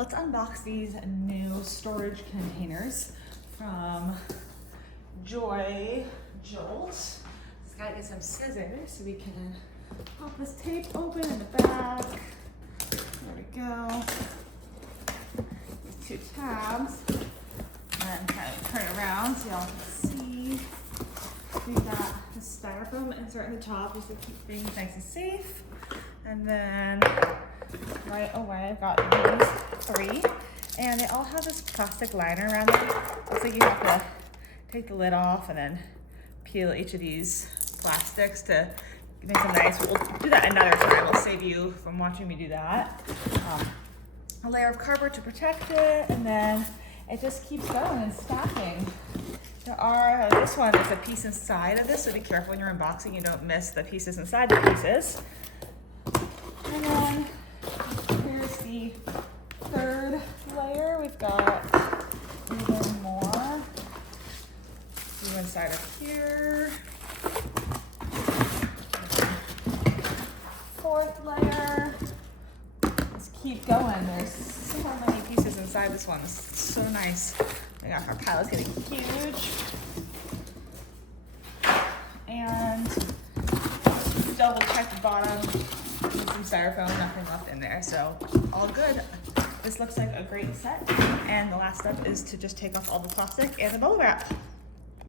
let's unbox these new storage containers from JoyJolt. Just gotta get some scissors so we can pop this tape open in the back. There we go. These two tabs. And kind of turn it around so y'all can see. We've got the styrofoam insert in the top just to keep things nice and safe. And then right away I've got these three. And they all have this plastic liner around them. Looks like you have to take the lid off and then peel each of these plastics to make them nice. We'll do that another time. I'll save you from watching me do that. A layer of cardboard to protect it, and then it just keeps going and stacking. There are, this one is a piece inside of this, so be careful when you're unboxing you don't miss the pieces inside the pieces. And then here's the third layer. We've got even more. See inside of here. Fourth layer. Let's keep going. There's so many pieces inside this one. It's so nice. Oh my gosh, our pile is getting huge. And double check the bottom. Some styrofoam, nothing left in there. So all good. This looks like a great set. And the last step is to just take off all the plastic and the bubble wrap.